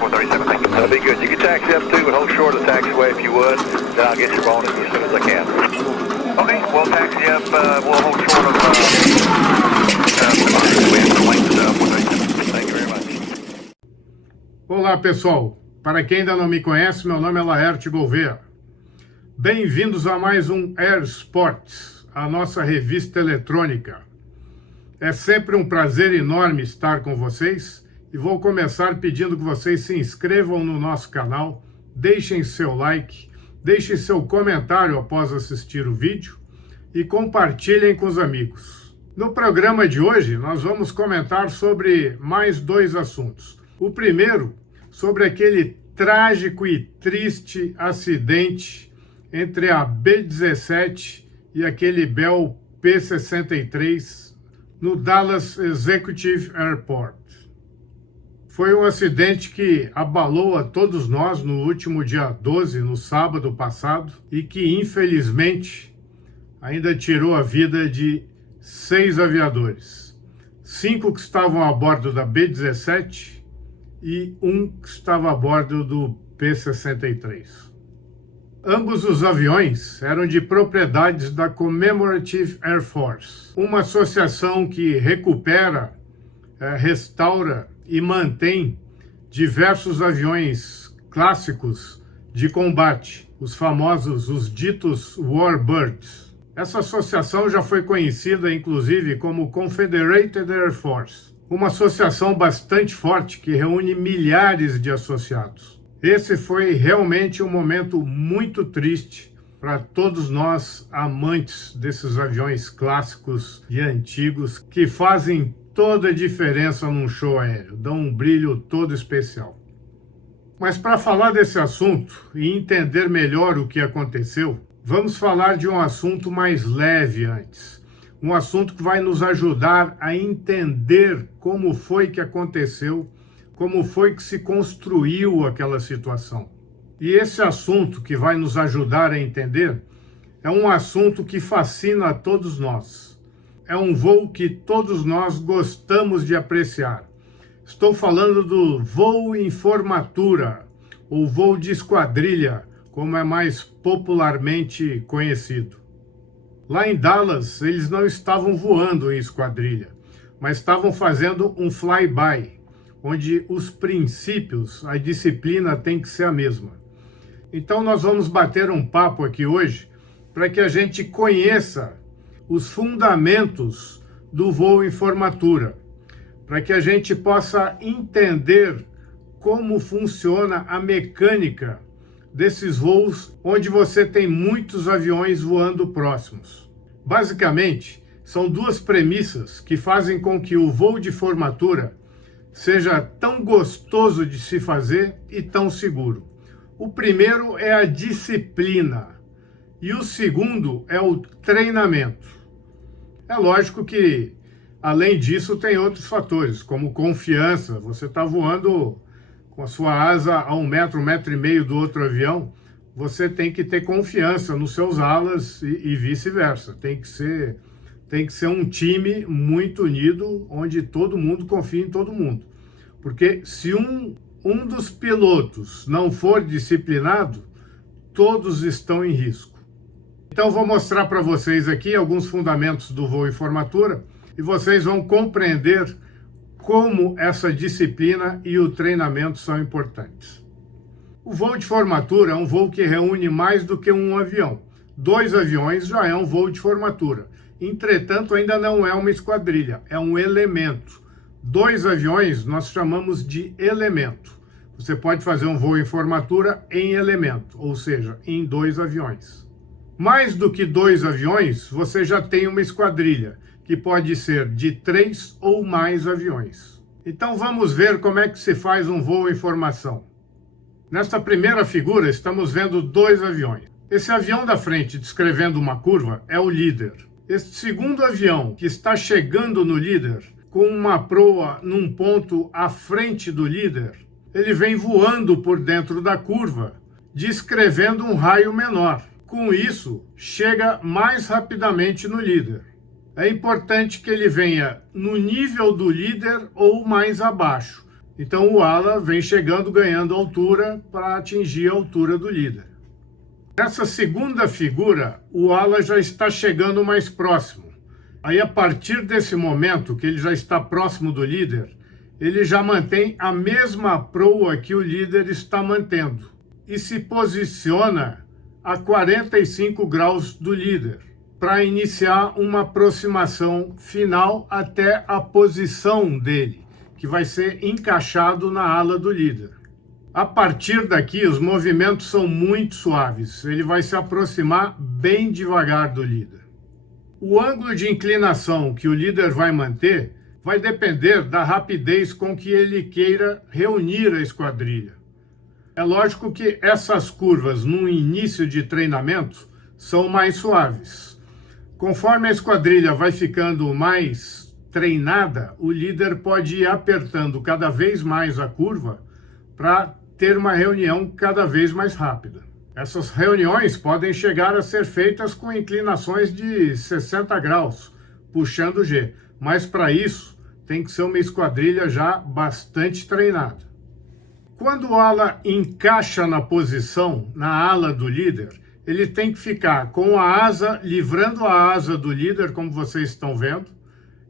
437, thank you. That'll be good. You can taxi up too, but hold short of the taxiway if you would. Then I'll get your bonus as soon as I can. Okay, we'll taxi up, we'll hold short of Thank you very much. Olá pessoal, para quem ainda não me conhece, meu nome é Laerte Gouveia. Bem-vindos a mais um Air Sports, a nossa revista eletrônica. É sempre um prazer enorme estar com vocês e vou começar pedindo que vocês se inscrevam no nosso canal, deixem seu like, deixem seu comentário após assistir o vídeo e compartilhem com os amigos. No programa de hoje, nós vamos comentar sobre mais dois assuntos. O primeiro, sobre aquele trágico e triste acidente entre a B-17 e aquele Bell P-63 no Dallas Executive Airport. Foi um acidente que abalou a todos nós no último dia 12, no sábado passado, e que, infelizmente, ainda tirou a vida de 6 aviadores. 5 que estavam a bordo da B-17 e 1 que estava a bordo do P-63. Ambos os aviões eram de propriedades da Commemorative Air Force, uma associação que recupera, restaura e mantém diversos aviões clássicos de combate, os famosos, os ditos Warbirds. Essa associação já foi conhecida, inclusive, como Confederated Air Force, uma associação bastante forte que reúne milhares de associados. Esse foi realmente um momento muito triste para todos nós amantes desses aviões clássicos e antigos que fazem toda a diferença num show aéreo, dão um brilho todo especial. Mas para falar desse assunto e entender melhor o que aconteceu, vamos falar de um assunto mais leve antes. Um assunto que vai nos ajudar a entender como foi que aconteceu, como foi que se construiu aquela situação. E esse assunto que vai nos ajudar a entender é um assunto que fascina a todos nós. É um voo que todos nós gostamos de apreciar. Estou falando do voo em formatura, ou voo de esquadrilha, como é mais popularmente conhecido. Lá em Dallas, eles não estavam voando em esquadrilha, mas estavam fazendo um flyby, onde os princípios, a disciplina tem que ser a mesma. Então nós vamos bater um papo aqui hoje para que a gente conheça os fundamentos do voo em formatura, para que a gente possa entender como funciona a mecânica desses voos onde você tem muitos aviões voando próximos. Basicamente, são duas premissas que fazem com que o voo de formatura seja tão gostoso de se fazer e tão seguro. O primeiro é a disciplina e o segundo é o treinamento. É lógico que, além disso, tem outros fatores, como confiança. Você está voando com a sua asa a 1 metro, 1,5 metro do outro avião, você tem que ter confiança nos seus alas e vice-versa. Tem que ser um time muito unido, onde todo mundo confia em todo mundo. Porque se um dos pilotos não for disciplinado, todos estão em risco. Então vou mostrar para vocês aqui alguns fundamentos do voo em formatura e vocês vão compreender como essa disciplina e o treinamento são importantes. O voo de formatura é um voo que reúne mais do que um avião. 2 aviões já é um voo de formatura. Entretanto, ainda não é uma esquadrilha, é um elemento. 2 aviões nós chamamos de elemento. Você pode fazer um voo em formatura em elemento, ou seja, em 2 aviões. Mais do que 2 aviões, você já tem uma esquadrilha, que pode ser de 3 ou mais aviões. Então vamos ver como é que se faz um voo em formação. Nesta primeira figura, estamos vendo 2 aviões. Esse avião da frente, descrevendo uma curva, é o líder. Este segundo avião, que está chegando no líder, com uma proa num ponto à frente do líder, ele vem voando por dentro da curva, descrevendo um raio menor. Com isso, chega mais rapidamente no líder. É importante que ele venha no nível do líder ou mais abaixo. Então o ala vem chegando, ganhando altura para atingir a altura do líder. Nessa segunda figura, o ala já está chegando mais próximo. Aí, a partir desse momento que ele já está próximo do líder, ele já mantém a mesma proa que o líder está mantendo e se posiciona a 45 graus do líder para iniciar uma aproximação final até a posição dele, que vai ser encaixado na ala do líder. A partir daqui, os movimentos são muito suaves. Ele vai se aproximar bem devagar do líder. O ângulo de inclinação que o líder vai manter vai depender da rapidez com que ele queira reunir a esquadrilha. É lógico que essas curvas, no início de treinamento, são mais suaves. Conforme a esquadrilha vai ficando mais treinada, o líder pode ir apertando cada vez mais a curva para ter uma reunião cada vez mais rápida. Essas reuniões podem chegar a ser feitas com inclinações de 60 graus, puxando G, mas para isso tem que ser uma esquadrilha já bastante treinada. Quando o ala encaixa na posição, na ala do líder, ele tem que ficar com a asa livrando a asa do líder, como vocês estão vendo,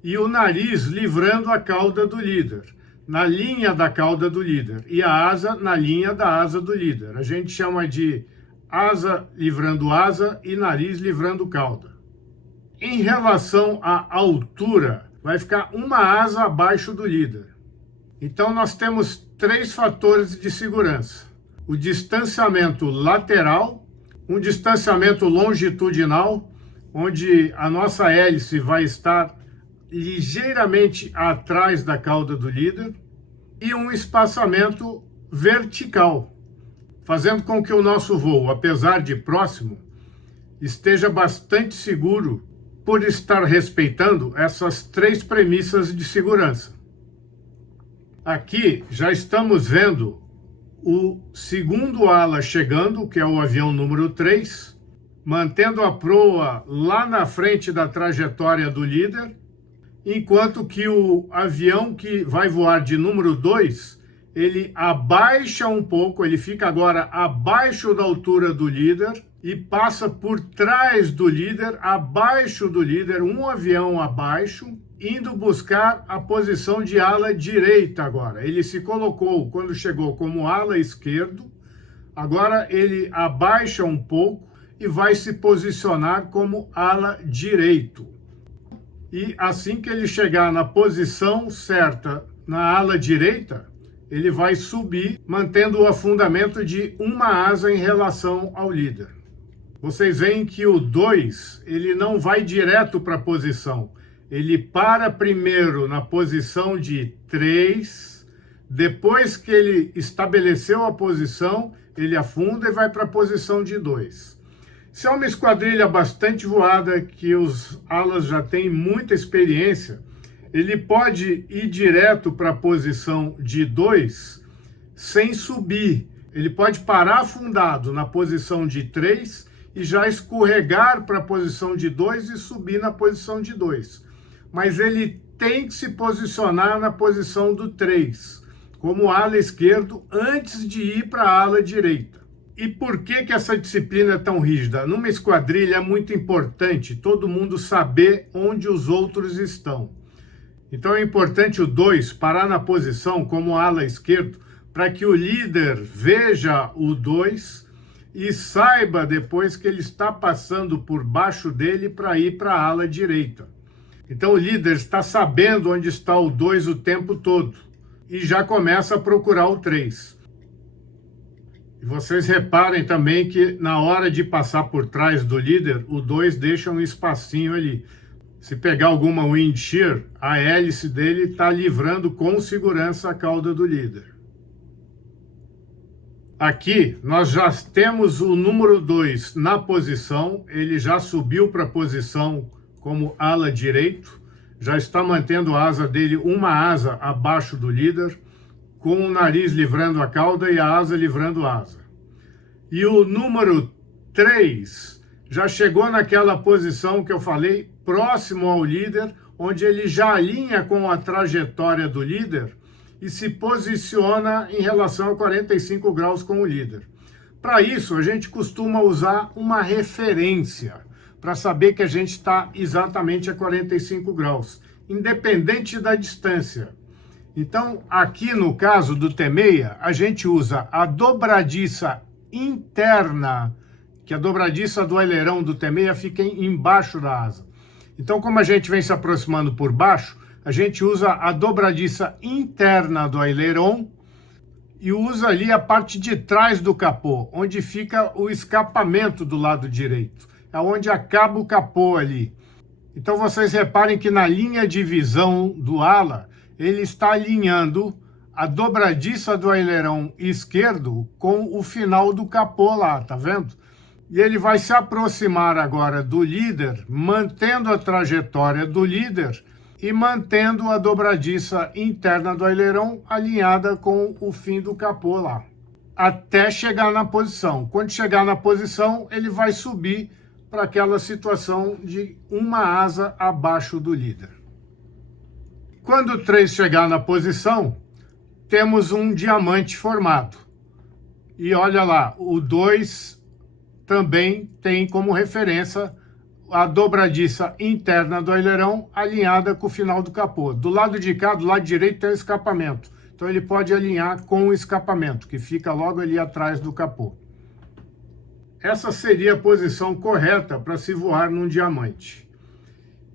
e o nariz livrando a cauda do líder, na linha da cauda do líder, e a asa na linha da asa do líder. A gente chama de asa livrando asa e nariz livrando cauda. Em relação à altura, vai ficar uma asa abaixo do líder. Então nós temos 3 fatores de segurança: o distanciamento lateral, um distanciamento longitudinal, onde a nossa hélice vai estar ligeiramente atrás da cauda do líder, e um espaçamento vertical, fazendo com que o nosso voo, apesar de próximo, esteja bastante seguro por estar respeitando essas 3 premissas de segurança. Aqui já estamos vendo o segundo ala chegando, que é o avião número 3, mantendo a proa lá na frente da trajetória do líder, enquanto que o avião que vai voar de número 2, ele abaixa um pouco, ele fica agora abaixo da altura do líder e passa por trás do líder, abaixo do líder, um avião abaixo, indo buscar a posição de ala direita agora. Ele se colocou, quando chegou, como ala esquerdo, agora ele abaixa um pouco e vai se posicionar como ala direito. E assim que ele chegar na posição certa, na ala direita, ele vai subir, mantendo o afundamento de uma asa em relação ao líder. Vocês veem que o 2, ele não vai direto para a posição. Ele para primeiro na posição de 3, depois que ele estabeleceu a posição, ele afunda e vai para a posição de 2. Se é uma esquadrilha bastante voada, que os alas já têm muita experiência, ele pode ir direto para a posição de 2 sem subir. Ele pode parar afundado na posição de 3 e já escorregar para a posição de 2 e subir na posição de 2. Mas ele tem que se posicionar na posição do 3, como ala esquerdo, antes de ir para a ala direita. E por que essa disciplina é tão rígida? Numa esquadrilha é muito importante todo mundo saber onde os outros estão. Então é importante o 2 parar na posição como ala esquerdo, para que o líder veja o 2 e saiba depois que ele está passando por baixo dele para ir para a ala direita. Então o líder está sabendo onde está o 2 o tempo todo e já começa a procurar o 3. E vocês reparem também que na hora de passar por trás do líder, o 2 deixa um espacinho ali. Se pegar alguma wind shear, a hélice dele está livrando com segurança a cauda do líder. Aqui nós já temos o número 2 na posição, ele já subiu para a posição como ala direito, já está mantendo a asa dele uma asa abaixo do líder, com o nariz livrando a cauda e a asa livrando a asa. E o número 3 já chegou naquela posição que eu falei, próximo ao líder, onde ele já alinha com a trajetória do líder e se posiciona em relação a 45 graus com o líder. Para isso, a gente costuma usar uma referência, para saber que a gente está exatamente a 45 graus, independente da distância. Então, aqui no caso do T6, a gente usa a dobradiça interna, que a dobradiça do ailerão do T6 fica embaixo da asa. Então, como a gente vem se aproximando por baixo, a gente usa a dobradiça interna do aileron e usa ali a parte de trás do capô, onde fica o escapamento do lado direito. É onde acaba o capô ali. Então, vocês reparem que na linha de visão do ala, ele está alinhando a dobradiça do ailerão esquerdo com o final do capô lá, tá vendo? E ele vai se aproximar agora do líder, mantendo a trajetória do líder e mantendo a dobradiça interna do ailerão alinhada com o fim do capô lá, até chegar na posição. Quando chegar na posição, ele vai subir para aquela situação de uma asa abaixo do líder. Quando o 3 chegar na posição, temos um diamante formado. E olha lá, o 2 também tem como referência a dobradiça interna do ailerão alinhada com o final do capô. Do lado de cá, do lado direito, tem o escapamento. Então ele pode alinhar com o escapamento, que fica logo ali atrás do capô. Essa seria a posição correta para se voar num diamante.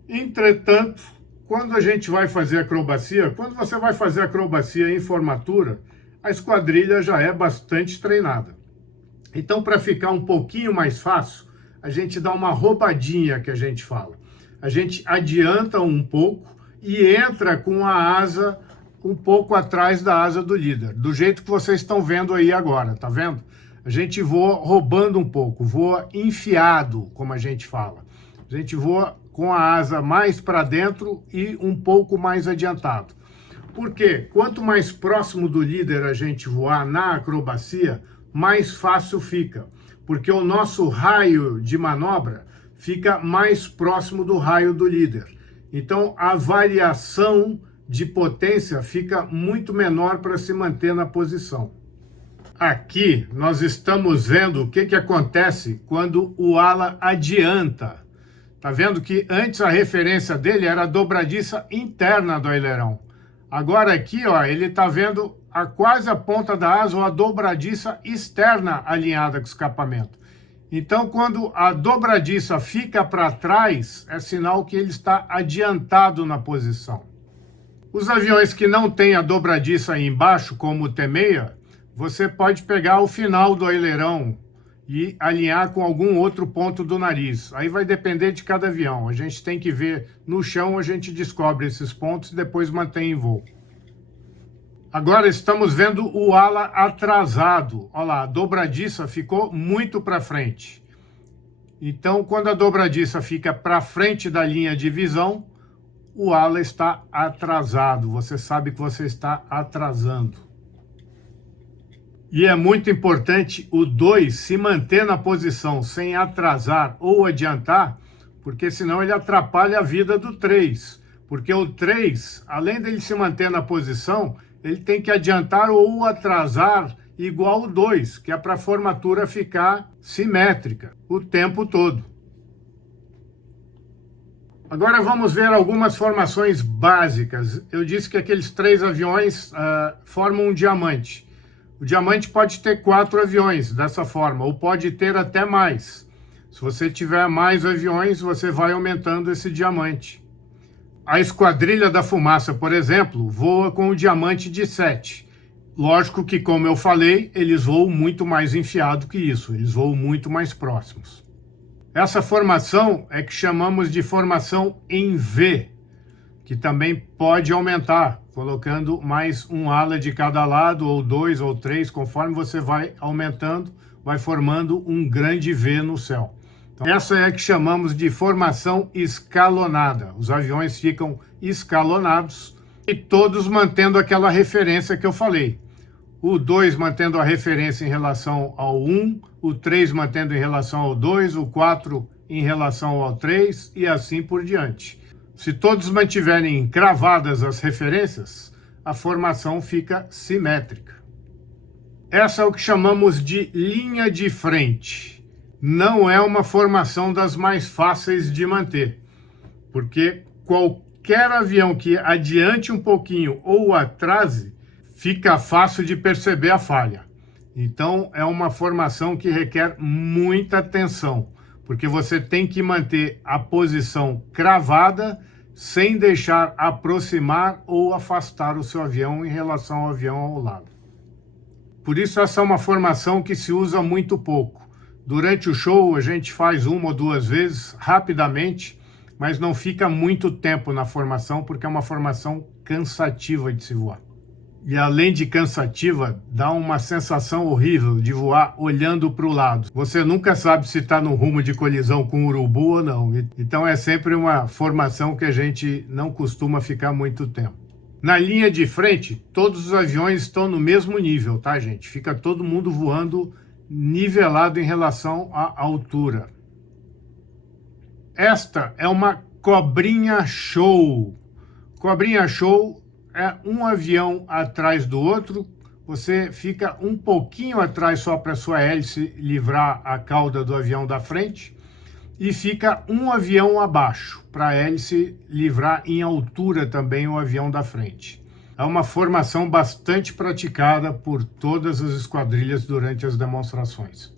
Entretanto, quando a gente vai fazer acrobacia, quando você vai fazer acrobacia em formatura, a esquadrilha já é bastante treinada. Então, para ficar um pouquinho mais fácil, a gente dá uma roubadinha, que a gente fala. A gente adianta um pouco e entra com a asa um pouco atrás da asa do líder, do jeito que vocês estão vendo aí agora, tá vendo? A gente voa roubando um pouco, voa enfiado, como a gente fala. A gente voa com a asa mais para dentro e um pouco mais adiantado. Por quê? Quanto mais próximo do líder a gente voar na acrobacia, mais fácil fica, porque o nosso raio de manobra fica mais próximo do raio do líder. Então, a variação de potência fica muito menor para se manter na posição. Aqui, nós estamos vendo o que acontece quando o ala adianta. Tá vendo que antes a referência dele era a dobradiça interna do ailerão. Agora aqui, ó, ele tá vendo quase a ponta da asa ou a dobradiça externa alinhada com o escapamento. Então, quando a dobradiça fica para trás, é sinal que ele está adiantado na posição. Os aviões que não têm a dobradiça aí embaixo, como o T6, você pode pegar o final do ailerão e alinhar com algum outro ponto do nariz. Aí vai depender de cada avião. A gente tem que ver no chão, a gente descobre esses pontos e depois mantém em voo. Agora estamos vendo o ala atrasado. Olha lá, a dobradiça ficou muito para frente. Então, quando a dobradiça fica para frente da linha de visão, o ala está atrasado. Você sabe que você está atrasando. E é muito importante o 2 se manter na posição sem atrasar ou adiantar, porque senão ele atrapalha a vida do 3. Porque o 3, além dele se manter na posição, ele tem que adiantar ou atrasar igual o 2, que é para a formatura ficar simétrica o tempo todo. Agora vamos ver algumas formações básicas. Eu disse que aqueles 3 aviões formam um diamante. O diamante pode ter 4 aviões dessa forma, ou pode ter até mais. Se você tiver mais aviões, você vai aumentando esse diamante. A Esquadrilha da Fumaça, por exemplo, voa com o diamante de 7. Lógico que, como eu falei, eles voam muito mais enfiado que isso, eles voam muito mais próximos. Essa formação é que chamamos de formação em V, que também pode aumentar, colocando mais um ala de cada lado, ou 2 ou 3, conforme você vai aumentando, vai formando um grande V no céu. Então, essa é a que chamamos de formação escalonada. Os aviões ficam escalonados e todos mantendo aquela referência que eu falei. O 2 mantendo a referência em relação ao 1, o 3 mantendo em relação ao 2, o 4 em relação ao 3 e assim por diante. Se todos mantiverem cravadas as referências, a formação fica simétrica. Essa é o que chamamos de linha de frente. Não é uma formação das mais fáceis de manter, porque qualquer avião que adiante um pouquinho ou atrase, fica fácil de perceber a falha. Então, é uma formação que requer muita atenção, porque você tem que manter a posição cravada sem deixar aproximar ou afastar o seu avião em relação ao avião ao lado. Por isso, essa é uma formação que se usa muito pouco. Durante o show, a gente faz 1 ou 2 vezes, rapidamente, mas não fica muito tempo na formação, porque é uma formação cansativa de se voar. E além de cansativa, dá uma sensação horrível de voar olhando para o lado. Você nunca sabe se está no rumo de colisão com o urubu ou não. Então é sempre uma formação que a gente não costuma ficar muito tempo. Na linha de frente, todos os aviões estão no mesmo nível, tá, gente? Fica todo mundo voando nivelado em relação à altura. Esta é uma cobrinha show. Cobrinha show é um avião atrás do outro, você fica um pouquinho atrás só para sua hélice livrar a cauda do avião da frente e fica um avião abaixo para a hélice livrar em altura também o avião da frente. É uma formação bastante praticada por todas as esquadrilhas durante as demonstrações.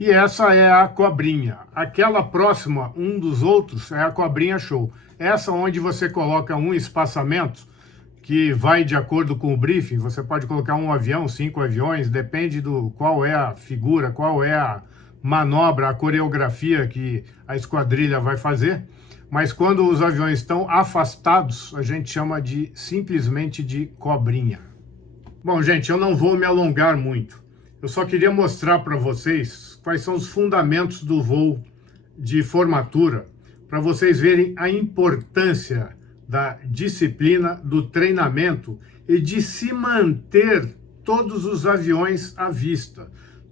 E essa é a cobrinha. Aquela próxima, um dos outros, é a cobrinha show. Essa onde você coloca um espaçamento que vai de acordo com o briefing. Você pode colocar um avião, 5 aviões, depende do qual é a figura, qual é a manobra, a coreografia que a esquadrilha vai fazer. Mas quando os aviões estão afastados, a gente chama simplesmente de cobrinha. Bom, gente, eu não vou me alongar muito. Eu só queria mostrar para vocês quais são os fundamentos do voo de formatura, para vocês verem a importância da disciplina, do treinamento e de se manter todos os aviões à vista.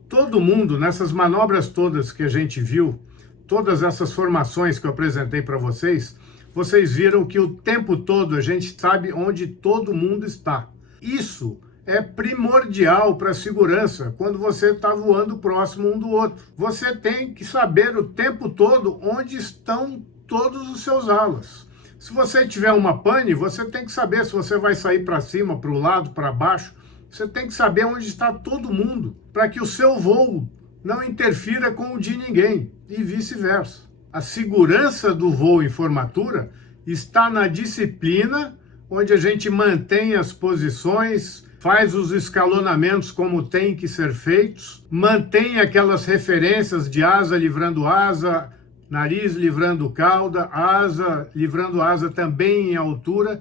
Todo mundo, nessas manobras todas que a gente viu, todas essas formações que eu apresentei para vocês, vocês viram que o tempo todo a gente sabe onde todo mundo está. Isso é primordial para a segurança quando você está voando próximo um do outro. Você tem que saber o tempo todo onde estão todos os seus alas. Se você tiver uma pane, você tem que saber se você vai sair para cima, para o lado, para baixo. Você tem que saber onde está todo mundo, para que o seu voo não interfira com o de ninguém e vice-versa. A segurança do voo em formatura está na disciplina, onde a gente mantém as posições, faz os escalonamentos como tem que ser feitos, mantém aquelas referências de asa livrando asa, nariz livrando cauda, asa livrando asa também em altura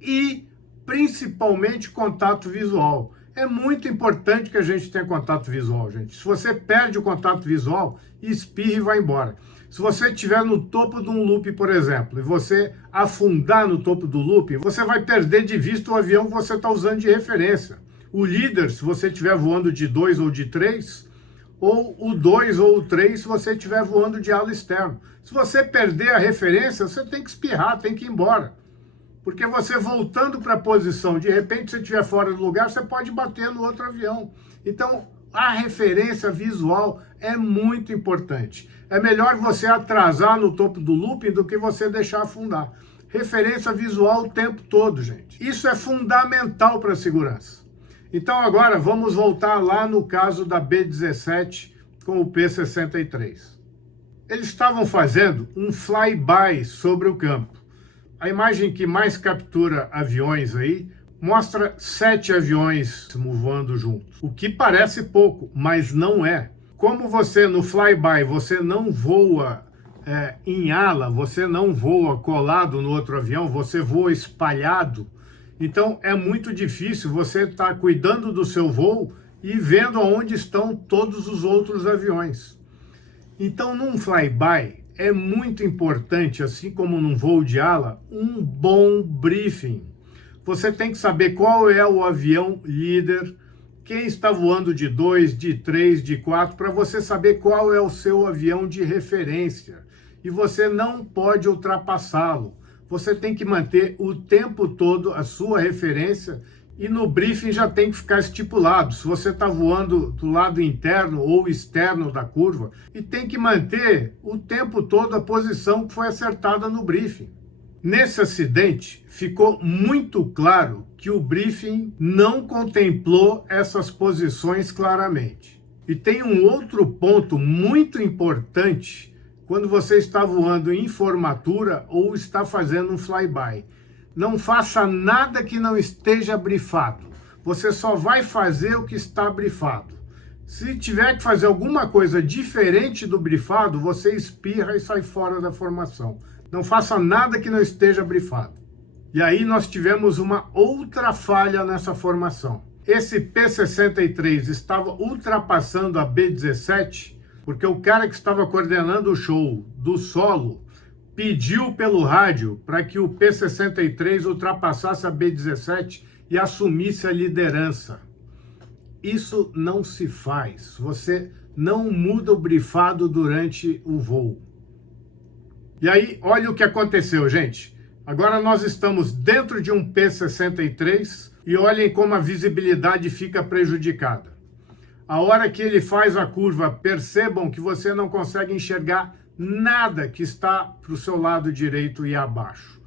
e principalmente contato visual. É muito importante que a gente tenha contato visual, gente. Se você perde o contato visual, espirre e vai embora. Se você estiver no topo de um loop, por exemplo, e você afundar no topo do loop, você vai perder de vista o avião que você está usando de referência. O líder, se você estiver voando de 2 ou de 3, ou o 2 ou o 3, se você estiver voando de ala externa. Se você perder a referência, você tem que espirrar, tem que ir embora. Porque você voltando para a posição, de repente, se você estiver fora do lugar, você pode bater no outro avião. Então, a referência visual é muito importante. É melhor você atrasar no topo do looping do que você deixar afundar. Referência visual o tempo todo, gente. Isso é fundamental para a segurança. Então agora vamos voltar lá no caso da B-17 com o P-63. Eles estavam fazendo um flyby sobre o campo. A imagem que mais captura aviões aí mostra 7 aviões voando juntos. O que parece pouco, mas não é. Como você no flyby, você não voa em ala, você não voa colado no outro avião, você voa espalhado. Então é muito difícil você estar cuidando do seu voo e vendo onde estão todos os outros aviões. Então num flyby é muito importante, assim como num voo de ala, um bom briefing. Você tem que saber qual é o avião líder, quem está voando de 2, de 3, de 4, para você saber qual é o seu avião de referência. E você não pode ultrapassá-lo. você tem que manter o tempo todo a sua referência e no briefing já tem que ficar estipulado se você está voando do lado interno ou externo da curva e tem que manter o tempo todo a posição que foi acertada no briefing. Nesse acidente, ficou muito claro que o briefing não contemplou essas posições claramente. E tem um outro ponto muito importante quando você está voando em formatura ou está fazendo um flyby. Não faça nada que não esteja brifado. Você só vai fazer o que está brifado. Se tiver que fazer alguma coisa diferente do brifado, você espirra e sai fora da formação. Não faça nada que não esteja brifado. E aí nós tivemos uma outra falha nessa formação. Esse P-63 estava ultrapassando a B-17, porque o cara que estava coordenando o show do solo pediu pelo rádio para que o P-63 ultrapassasse a B-17 e assumisse a liderança. Isso não se faz. Você não muda o brifado durante o voo. E aí, olha o que aconteceu, gente. Agora nós estamos dentro de um P-63 e olhem como a visibilidade fica prejudicada. A hora que ele faz a curva, percebam que você não consegue enxergar nada que está para o seu lado direito e abaixo.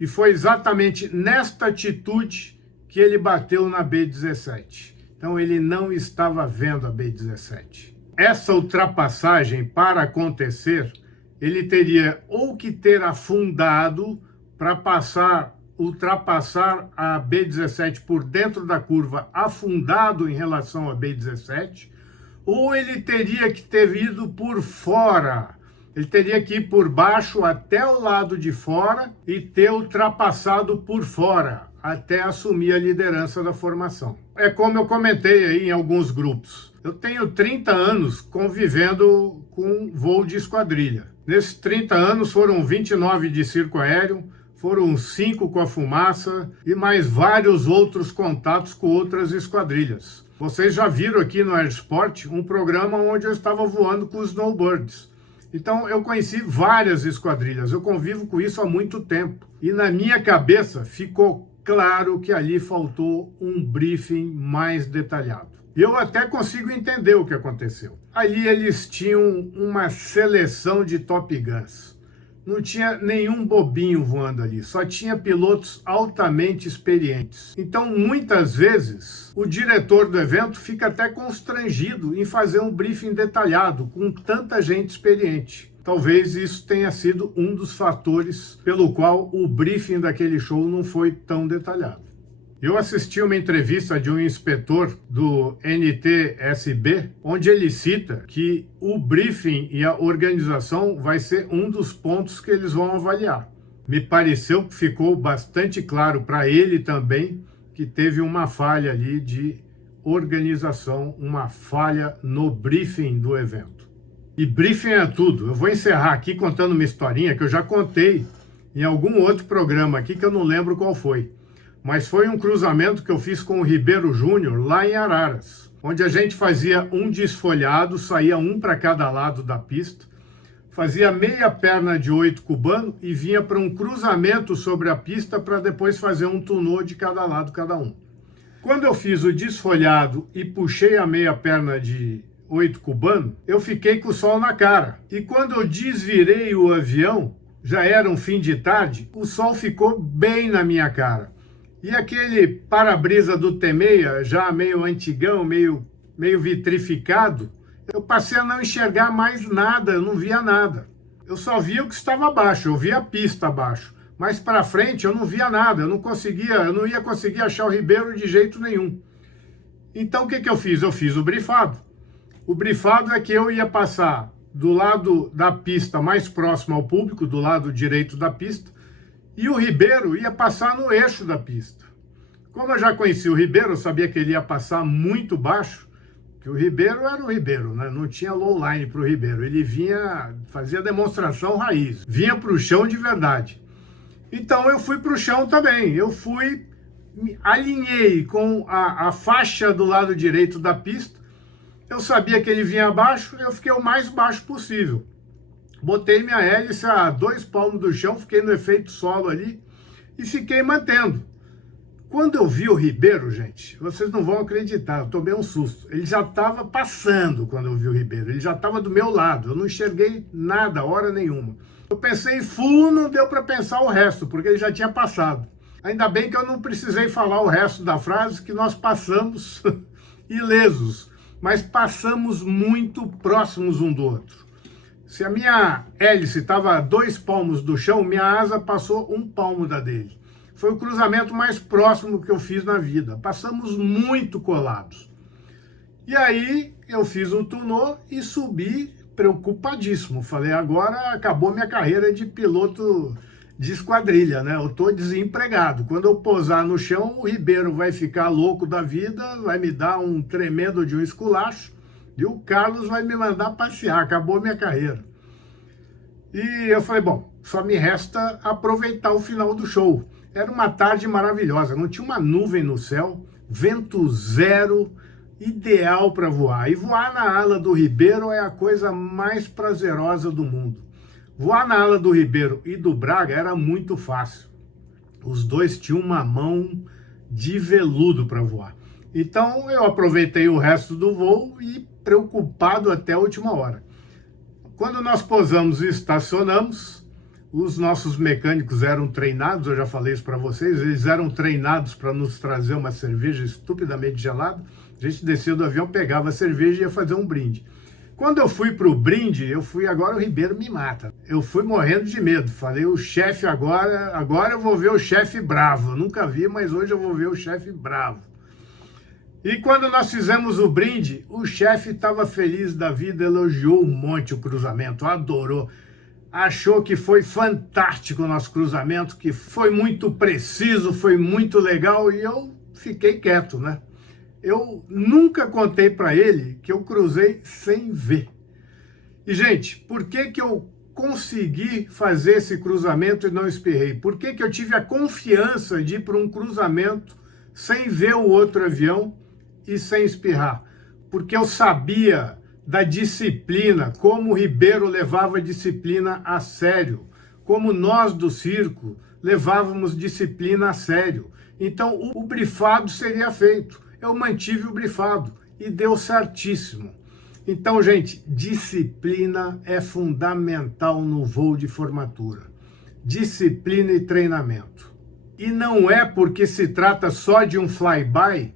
E foi exatamente nesta atitude que ele bateu na B-17. Então ele não estava vendo a B-17. Essa ultrapassagem, para acontecer, ele teria ou que ter afundado para ultrapassar a B-17 por dentro da curva, afundado em relação a B-17, ou ele teria que ter ido por fora. Ele teria que ir por baixo até o lado de fora e ter ultrapassado por fora, até assumir a liderança da formação. É como eu comentei aí em alguns grupos. Eu tenho 30 anos convivendo com voo de esquadrilha. Nesses 30 anos foram 29 de circo aéreo, foram 5 com a fumaça e mais vários outros contatos com outras esquadrilhas. Vocês já viram aqui no Airsport um programa onde eu estava voando com os snowbirds. Então eu conheci várias esquadrilhas, eu convivo com isso há muito tempo. E na minha cabeça ficou claro que ali faltou um briefing mais detalhado. Eu até consigo entender o que aconteceu. Ali eles tinham uma seleção de Top Guns. Não tinha nenhum bobinho voando ali, só tinha pilotos altamente experientes. Então, muitas vezes, o diretor do evento fica até constrangido em fazer um briefing detalhado com tanta gente experiente. Talvez isso tenha sido um dos fatores pelo qual o briefing daquele show não foi tão detalhado. Eu assisti uma entrevista de um inspetor do NTSB, onde ele cita que o briefing e a organização vai ser um dos pontos que eles vão avaliar. Me pareceu que ficou bastante claro para ele também que teve uma falha ali de organização, uma falha no briefing do evento. E briefing é tudo. Eu vou encerrar aqui contando uma historinha que eu já contei em algum outro programa aqui que eu não lembro qual foi. Mas foi um cruzamento que eu fiz com o Ribeiro Júnior lá em Araras, onde a gente fazia um desfolhado, saía um para cada lado da pista, fazia meia perna de 8 cubano e vinha para um cruzamento sobre a pista para depois fazer um tunô de cada lado cada um. Quando eu fiz o desfolhado e puxei a meia perna de 8 cubano, eu fiquei com o sol na cara. E quando eu desvirei o avião, já era um fim de tarde, o sol ficou bem na minha cara. E aquele para-brisa do T6, já meio antigão, meio vitrificado, eu passei a não enxergar mais nada, eu não via nada. Eu só via o que estava abaixo, eu via a pista abaixo. Mas para frente eu não via nada, eu não ia conseguir achar o Ribeiro de jeito nenhum. Então o que eu fiz? Eu fiz o brifado. O brifado é que eu ia passar do lado da pista mais próximo ao público, do lado direito da pista, e o Ribeiro ia passar no eixo da pista. Como eu já conhecia o Ribeiro, eu sabia que ele ia passar muito baixo, que o Ribeiro era o Ribeiro, né? Não tinha low line para o Ribeiro. Ele vinha, fazia demonstração raiz, vinha para o chão de verdade. Então eu fui para o chão também. Eu me alinhei com a faixa do lado direito da pista. Eu sabia que ele vinha abaixo, eu fiquei o mais baixo possível. Botei minha hélice a 2 palmos do chão, fiquei no efeito solo ali e fiquei mantendo. Quando eu vi o Ribeiro, gente, vocês não vão acreditar, eu tomei um susto. Ele já estava passando quando eu vi o Ribeiro, ele já estava do meu lado, eu não enxerguei nada, hora nenhuma. Eu pensei full, não deu para pensar o resto, porque ele já tinha passado. Ainda bem que eu não precisei falar o resto da frase, que nós passamos ilesos, mas passamos muito próximos um do outro. Se a minha hélice estava a 2 palmos do chão, minha asa passou 1 palmo da dele. Foi o cruzamento mais próximo que eu fiz na vida. Passamos muito colados. E aí eu fiz o tunô e subi preocupadíssimo. Falei, agora acabou minha carreira de piloto de esquadrilha, né? Eu tô desempregado. Quando eu pousar no chão, o Ribeiro vai ficar louco da vida, vai me dar um tremendo de um esculacho e o Carlos vai me mandar passear. Acabou minha carreira. E eu falei, bom, só me resta aproveitar o final do show. Era uma tarde maravilhosa, não tinha uma nuvem no céu, vento zero, ideal para voar. E voar na ala do Ribeiro é a coisa mais prazerosa do mundo. Voar na ala do Ribeiro e do Braga era muito fácil. Os dois tinham uma mão de veludo para voar. Então eu aproveitei o resto do voo e preocupado até a última hora. Quando nós pousamos e estacionamos, os nossos mecânicos eram treinados, eu já falei isso para vocês, eles eram treinados para nos trazer uma cerveja estupidamente gelada. A gente descia do avião, pegava a cerveja e ia fazer um brinde. Quando eu fui para o brinde, agora o Ribeiro me mata. Eu fui morrendo de medo, falei, o chefe agora eu vou ver o chefe bravo. Eu nunca vi, mas hoje eu vou ver o chefe bravo. E quando nós fizemos o brinde, o chefe estava feliz da vida, elogiou um monte o cruzamento, adorou. Achou que foi fantástico o nosso cruzamento, que foi muito preciso, foi muito legal, e eu fiquei quieto, né? Eu nunca contei para ele que eu cruzei sem ver. E, gente, por que eu consegui fazer esse cruzamento e não espirrei? Por que eu tive a confiança de ir para um cruzamento sem ver o outro avião e sem espirrar? Porque eu sabia da disciplina, como o Ribeiro levava a disciplina a sério, como nós do circo levávamos disciplina a sério. Então o brifado seria feito. Eu mantive o brifado e deu certíssimo. Então, gente, disciplina é fundamental no voo de formatura. Disciplina e treinamento. E não é porque se trata só de um flyby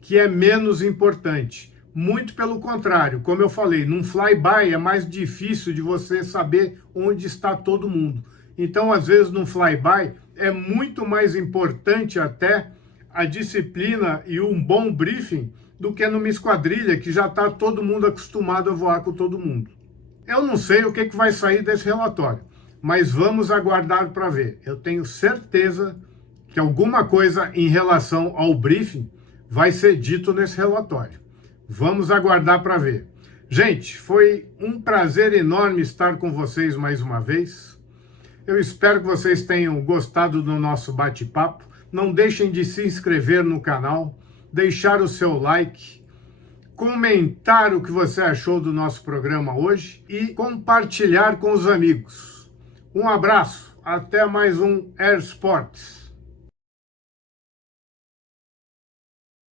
que é menos importante. Muito pelo contrário, como eu falei, num flyby é mais difícil de você saber onde está todo mundo. Então, às vezes, num flyby é muito mais importante até a disciplina e um bom briefing do que numa esquadrilha que já está todo mundo acostumado a voar com todo mundo. Eu não sei o que vai sair desse relatório, mas vamos aguardar para ver. Eu tenho certeza que alguma coisa em relação ao briefing vai ser dito nesse relatório. Vamos aguardar para ver. Gente, foi um prazer enorme estar com vocês mais uma vez. Eu espero que vocês tenham gostado do nosso bate-papo. Não deixem de se inscrever no canal, deixar o seu like, comentar o que você achou do nosso programa hoje e compartilhar com os amigos. Um abraço, até mais um Air Sports.